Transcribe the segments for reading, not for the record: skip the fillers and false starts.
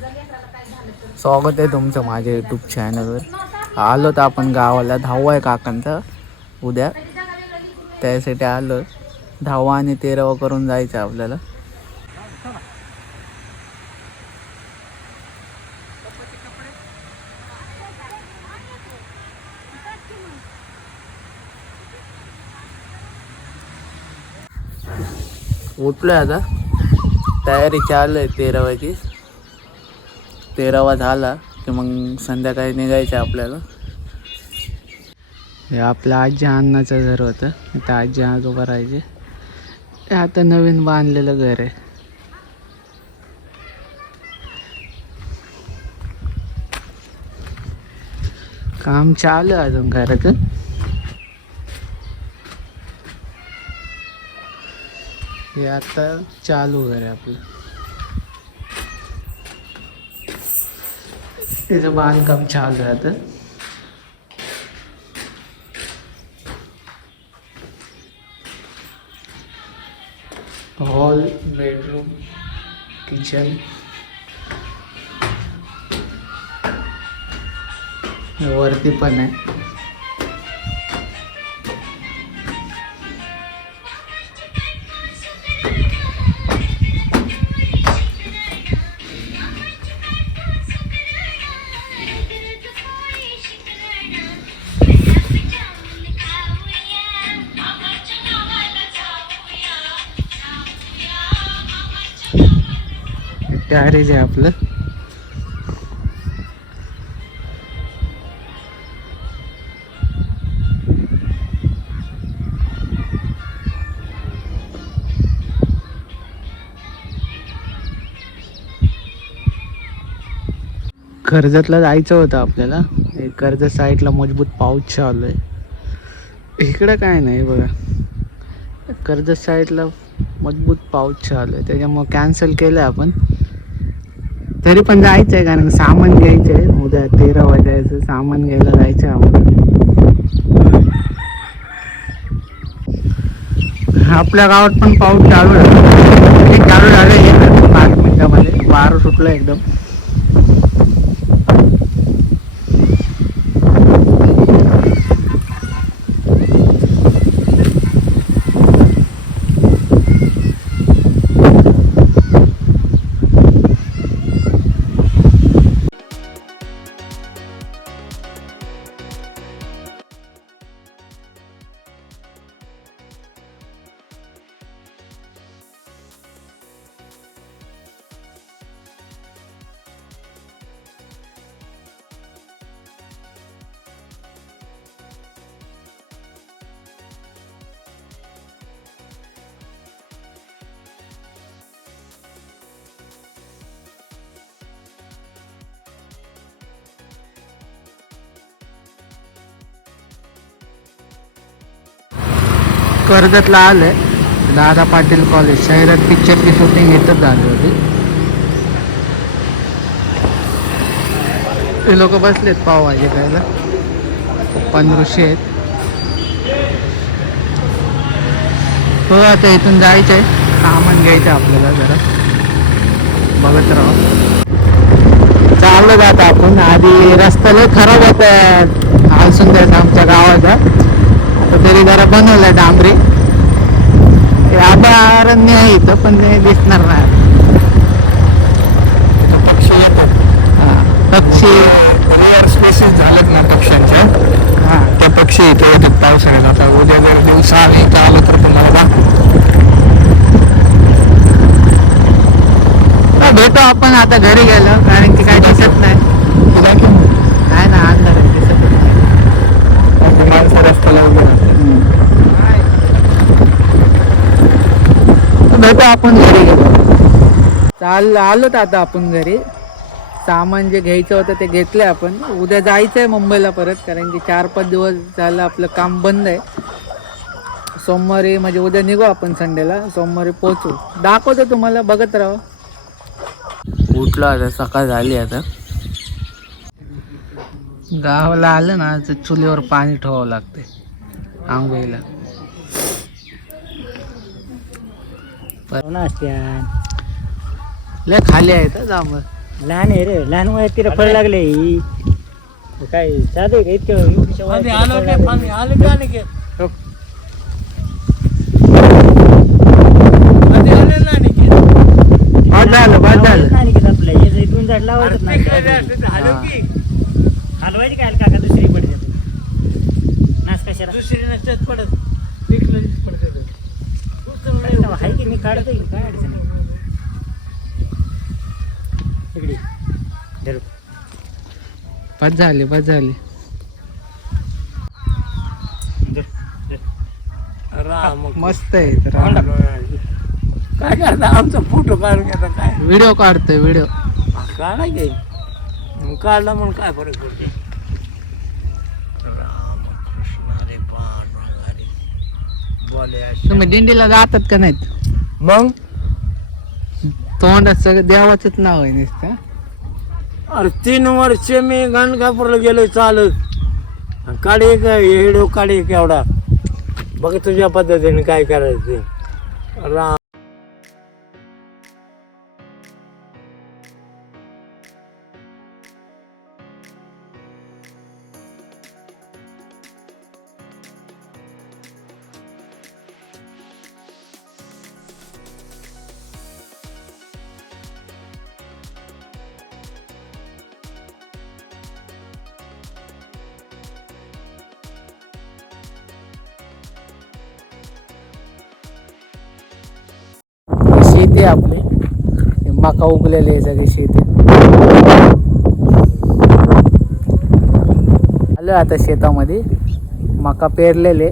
स्वागत आहे तुमचं माझ्या यूट्यूब चॅनलवर. आलो तर आपण गावाला, 10वा आहे काकांचा उद्या, त्यासाठी आलो. 10वा आणि 13वा करून जायचं आपल्याला. उठलोय आता, तयारी चालू आहे 13वाची. 13वा झाला की मग संध्याकाळी निघायचं आपल्याला. हे आपलं आजी अण्णाचं घर होतं, इथं आजी आजोबा राहायचे. हे आता नवीन बांधलेलं घर आहे. काम चालू आहे अजून घराचं. हे आता चालू घर आहे आपलं. त्याचं बांधकाम चालू आहे आता. हॉल, बेडरूम, किचन, वरती पण आहे. गॅरेज आहे आपलं. कर्जतला जायचं होतं आपल्याला. कर्जत साईडला मजबूत पाऊस चालू आहे. इकडं काय नाही बघा, कर्जत साईडला मजबूत पाऊस चालू आहे, त्याच्यामुळे कॅन्सल केलं आपण. तरी पण जायचं आहे, कारण सामान घ्यायचं आहे. उद्या 13 वाजायचं, सामान घ्यायला जायचं आहे आपल्या गावात पण पाऊस चालू आहे. चालू झालं 5 मिनिटामध्ये. वारं सुटलं एकदम. कर्जतला आलंय, दादा पाटील कॉलेज. शहरात पिक्चरची शूटिंग इथंच झाली होती. ते लोक बसलेत पावभाजी खायला. 1500 आहेत. हो, आता इथून जायचं आहे, सामान घ्यायचं आपल्याला. जरा बघत राहू. चाललं जात आपण. आधी रस्ता लय खराब होता आलसुंदर आमच्या गावाचा. तरी जरा बनवलं डांबरी. अभयारण्य आहे इथं, पण ते दिसणार नाही. पक्षी येतात. पक्षी रेअर स्पेसिस झालेत ना पक्ष्यांच्या. त्या पक्षी इथे येतात पावसाळ्यात. आता उद्या जर दिवसा आले इथं आलं तर तुम्हाला दाखवू. भेटू आपण आता घरी गेलो, कारण की काही दिसत नाही. नाही ना, अंधार दिसत नाही. माणसं रस्त्याला उभे राहतात. भेटू आपण घरी गेलो. आलोत आता आपण घरी. सामान जे घ्यायचं होतं ते घेतलंय आपण. उद्या जायचंय मुंबईला परत, कारण की 4-5 दिवस झालं आपलं काम बंद आहे. सोमवारी म्हणजे उद्या निघू आपण, संडेला सोमवारी पोहोचू. दाखवतो तुम्हाला, बघत राहा. उठलो आता, सकाळ झाली. आता गावाला आलं ना तर चुलीवर पाणी ठेवावं लागते आंघोळीला. लय खाली आहे तर जांभळ. लहान आहे रे, लहान वयात तिला फळ लागले. काय साधं आहे का इतकं एवढीशा वयात तिला फळ लागलंय? हो. बाद झालं नाही घेत आपलं हे इथून झाड लावायचं नाही. हलवायची काय काका दुसरी पडते नाच कशाला आहे की मी काढतोय की काय अडचण आहे. इकडे धरू. बाद झाले धर, धर. मस्त आहे तर काय करता आमचा फोटो काढून घेता काय व्हिडिओ काढतोय व्हिडिओ. काढा घे काढला म्हणून काय फरक पडते. रामकृष्ण हरे पांडुरंग हरे बोले तुम्ही दिंडीला जातात का नाहीत? मग तोंडात सगळं देवाचंच नाव आहे नुसतं. अरे 3 वर्ष मी गाणगापूरला गेलो चालत. काढे का हेडो काढे केवढा बघ तुझ्या पद्धतीने काय करायचं ते. राम शेती आहे आपली, हे मका उगलेले आहे सगळी शेती. आलं आता शेतामध्ये मका पेरलेले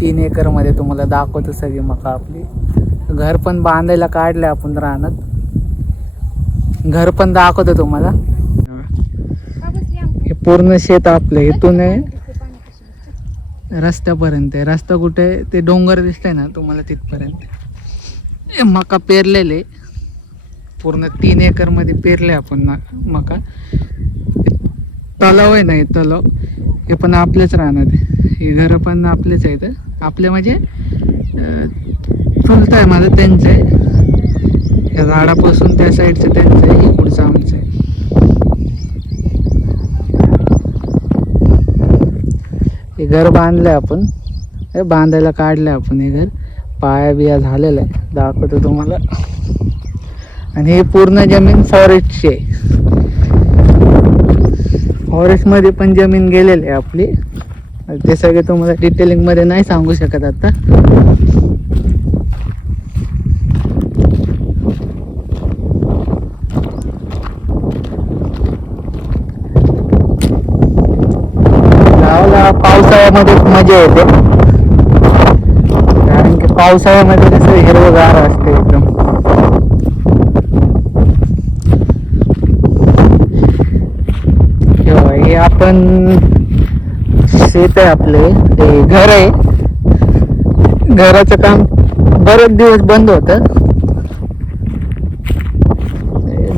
3 एकर मध्ये. तुम्हाला दाखवतो सगळी मका आपली. घर पण बांधायला काढले आपण रानात. घर पण दाखवतो तुम्हाला. हे पूर्ण शेत आपलं इथून आहे रस्त्यापर्यंत आहे. रस्ता कुठे आहे ते डोंगर दिसतंय ना तुम्हाला तिथपर्यंत. हे मका पेरलेले पूर्ण 3 एकर मध्ये पेरले आपण मका. तलाव आहे ना हे तलाव, हे पण आपलेच राहणार आहे. हे घर पण आपलेच आहेत. आपले म्हणजे चुलत आहे माझं, त्यांचं आहे. या झाडापासून त्या साईडचं त्यांचं आहे, इकडचं आमचं आहे. हे घर बांधलंय आपण, हे बांधायला काढलंय आपण. हे घर पाया बिया झालेलं आहे, दाखवतो तुम्हाला. आणि हे पूर्ण जमीन फॉरेस्टची आहे. फॉरेस्ट मध्ये पण जमीन गेलेली आहे आपली. ते सगळे तुम्हाला डिटेलिंग मध्ये नाही सांगू शकत आता. गावाला पावसाळ्यामध्ये मजा येते, कारण की पावसाळ्यामध्ये कसं हिरवगार असते एकदम. हे आपण शेत आहे आपले, ते घर आहे. घराचं काम बरेच दिवस बंद होतं.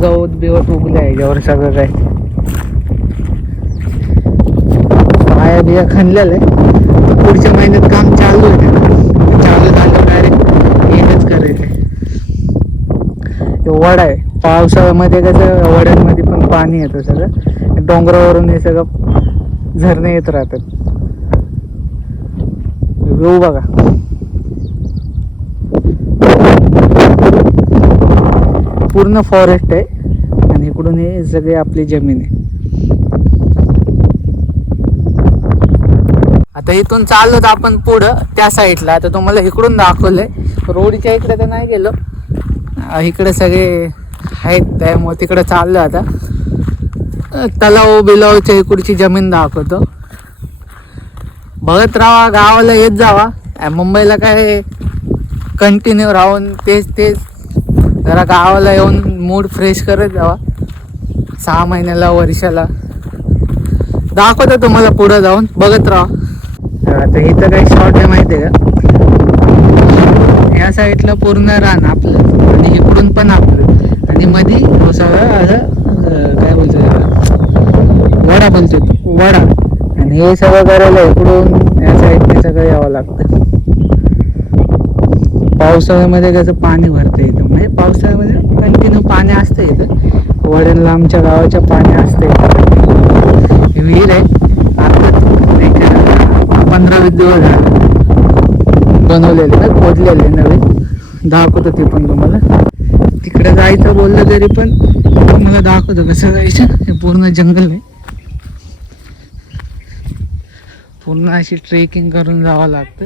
गवत बिवत उगले आहे याच्यावर सगळं काय. पाया बिया खणलेलं आहे. पुढच्या महिन्यात काम चालू आहे त्याला. चालू झालं डायरेक्ट येणंच करायचं. वड आहे, पावसाळ्यामध्ये कसं वड्यांमध्ये पण पाणी येतं सगळं. डोंगरावरून हे सगळं झरणे येत राहतात. व्ह्यू बघा. पूर्ण फॉरेस्ट आहे आणि इकडून हे सगळे आपली जमीन आहे. आता इथून चाललो आपण पुढं त्या साईडला. आता तुम्हाला इकडून दाखवलंय, रोडच्या इकडे तर नाही गेलो. इकडे सगळे आहेत त्यामुळे तिकडे चाललो. आता तलाव बिलावच्या इकडची जमीन दाखवतो. बघत राहा, गावाला येत जावा. मुंबईला काय कंटिन्यू राहून तेच जरा गावाला येऊन मूड फ्रेश करत जावा. 6 महिन्याला वर्षाला दाखवतो तुम्हाला पुढं जाऊन. बघत राहा. आता इथं काही शॉर्ट आहे माहिती आहे का. या साईडला पूर्ण रान आपलं आणि इकडून पण आपलं आणि मध्ये सगळं असं काय बोलतो वडा बोलतो, वडा. आणि हे सगळं करायला इकडून या साईडने सगळं यावं लागतं. पावसाळ्यामध्ये कसं पाणी भरतं इथं, म्हणजे पावसाळ्यामध्ये कंटिन्यू पाणी असतं इथं. वडेला आमच्या गावाच्या पाणी असते. विहीर आहे. आता 15-20 दिवस झाले बनवलेले ना, खोदलेले नवीन. दाखवतो ते पण तुम्हाला. तिकडे जायचं बोललं तरी पण तुम्हाला दाखवतो कसं जायचं. हे पूर्ण जंगल आहे. पूर्ण अशी ट्रेकिंग करून जावं लागतं.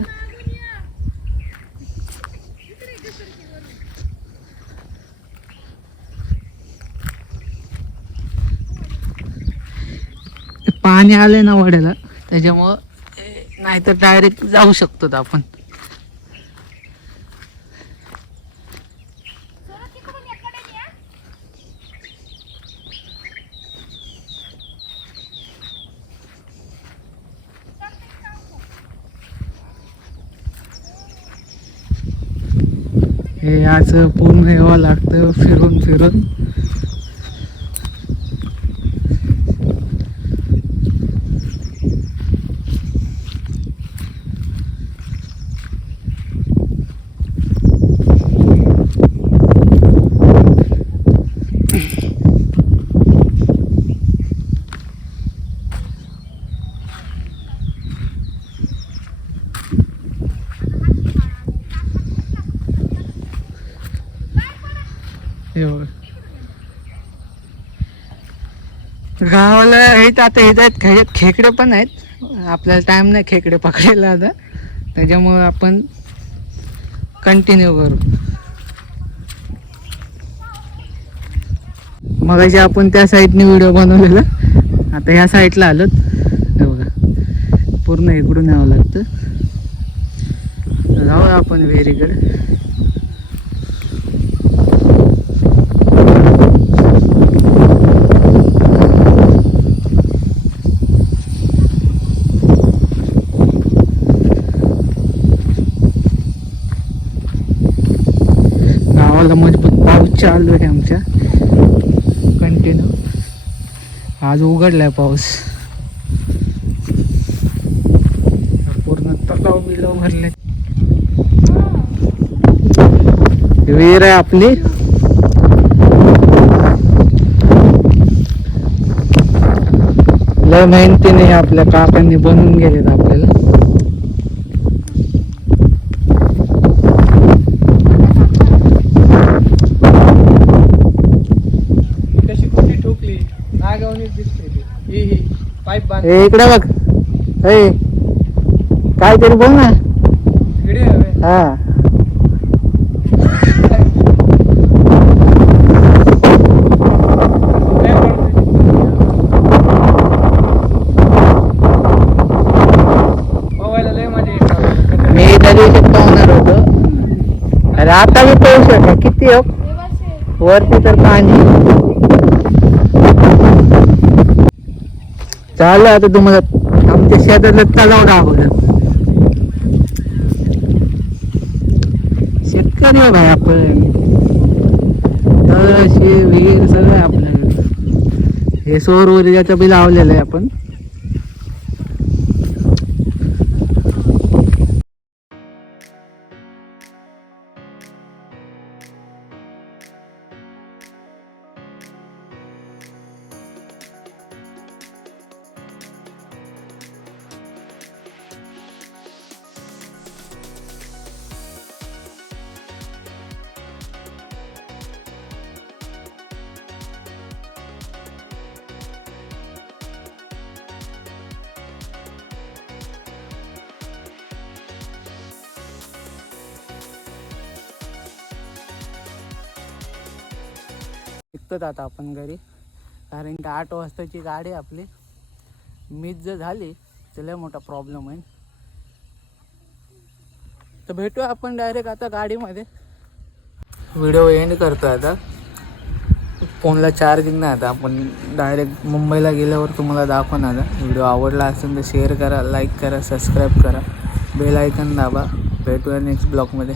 पाणी आलंय ना वड्याला, त्याच्यामुळं नाहीतर डायरेक्ट जाऊ शकतो आपण. हे असं पूर्ण यावं लागतं फिरून फिरून. गावाला आहेत आता, येत आहेत खेकडे पण आहेत. आपल्याला टाइम नाही खेकडे पकडायला आता, त्याच्यामुळे आपण कंटिन्यू करू. मगाशी आपण त्या साईडने व्हिडिओ बनवलेला, आता ह्या साईडला आलोत. हे बघा पूर्ण इकडून यावं लागतं. जाऊया आपण विहिरीकडे. मजबूत पाऊस चालू आहे आमच्या कंटिन्यू. आज उघडलाय पाऊस. पूर्ण तलाव बिलाव भरले. विहीर आहे आपली. लय मेहनतीने आपल्या काकांनी बनवून गेलेत आपल्याला. इकडे बघ. काहीतरी बोल ना. हा मी त्या दिवशी पाहणार होतो. अरे आता मी पाहू शकता किती वरती तर पाणी. चालू आता तुम्हाला आमच्या शेतातलं तलाव दाखवलं. शेतकरी आहे भाई आपण. तळशी विहीर सगळं आहे आपल्याकडे. हे सौर ऊर्जाचं बी लावलेलं आहे आपण. निघतो आता आपण घरी, कारण की 8 वाजताची गाडी आपली. मिस जर झाली तर लय मोठा प्रॉब्लेम होईल. तर भेटू आपण डायरेक्ट आता गाडीमध्ये. व्हिडिओ एंड करतो आता. फोनला चार्जिंग नाही आता. आपण डायरेक्ट मुंबईला गेल्यावर तुम्हाला दाखवणार. व्हिडिओ आवडला असेल तर शेअर करा, लाईक करा, सबस्क्राईब करा, बेल आयकन दाबा. भेटूया नेक्स्ट ब्लॉगमध्ये.